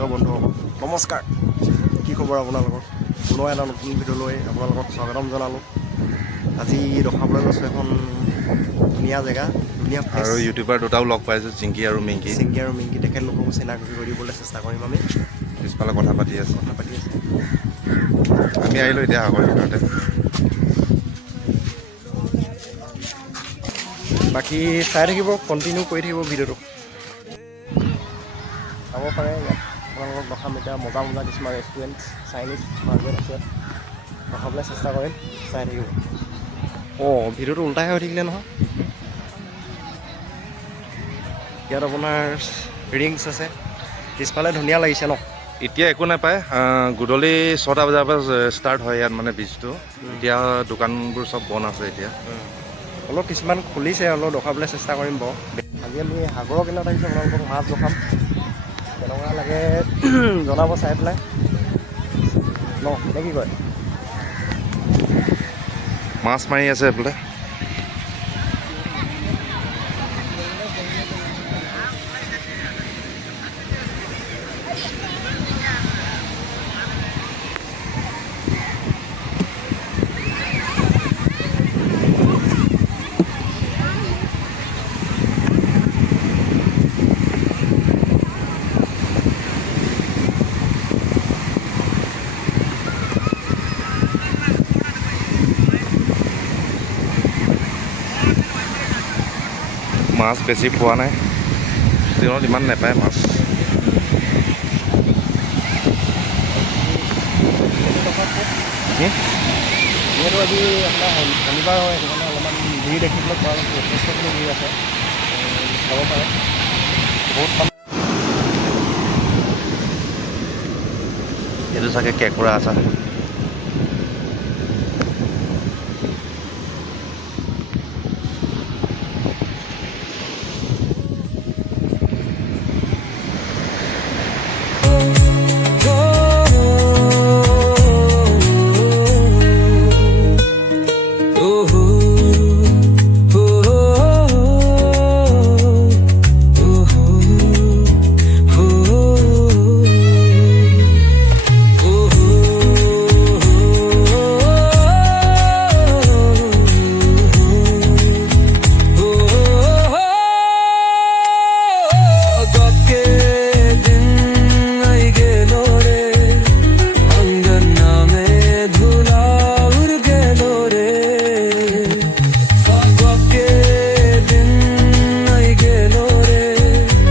Hello' বন্ধুসকল নমস্কাৰ। কি খবৰ আপোনালোকৰ? পুনৰ এটা নতুন ভিডিঅ'লৈ আপোনালোকক স্বাগতম জনালোঁ। আজি দেখাবলৈ গৈছোঁ এখন ধুনীয়া জেগা, ধুনীয়া প্লেচ। আৰু ইউটিউবাৰ দুটাও লগ পাইছোঁ, চিংকি আৰু মিংকি। চিংকি আৰু মিংকি তেখেতলোককো চিনাকি কৰি দিবলৈ চেষ্টা কৰিম আমি। পিছফালে কথা পাতি আছে। আমি আহিলোঁ এতিয়া আগৰ ভিতৰতে। বাকী চাই থাকিব, কণ্টিনিউ কৰি থাকিব ভিডিঅ'টো। চাব পাৰে ইয়াত আপোনালোকক দেখাম এতিয়া মজা কিছুমান ৰেষ্টুৰেণ্ট, চাইনিজ মাৰ্কেট আছে, দেখাবলৈ চেষ্টা কৰিম, চাই থাকিব। ভিডিঅ'টো উল্টাহে হৈ থাকিলে নহয়। ইয়াত আপোনাৰ ৰিংছ আছে, পিছফালে ধুনীয়া লাগিছে ন? এতিয়া একো নাপায়, গধূলি 6টা বজাৰ পৰা ষ্টাৰ্ট হয় ইয়াত মানে বীজটো। এতিয়া দোকানবোৰ চব বন্ধ আছে এতিয়া। অলপ কিছুমান খুলিছে, অলপ দেখাবলৈ চেষ্টা কৰিম বাৰু। আজি আমি সাগৰৰ কিনাৰত আহিছোঁ, আপোনালোকক মাছ দেখাম। কেনেকুৱা লাগে জনাব চাই পেলাই ন, নে কি কয়? মাছ মাৰি আছে এইফালে। মাছ বেছি পোৱা নাই, দিনত ইমান নাপায় মাছ। যিহেতু আজি আপোনাৰ শনিবাৰ হয়, সেইটো কাৰণে অলপমান ভিৰ দেখিবলৈ পোৱা গৈছে, যথেষ্টখিনি ভিৰ আছে, চাব পাৰে বহুত। এইটো চাগে কেঁকুৰা আছে।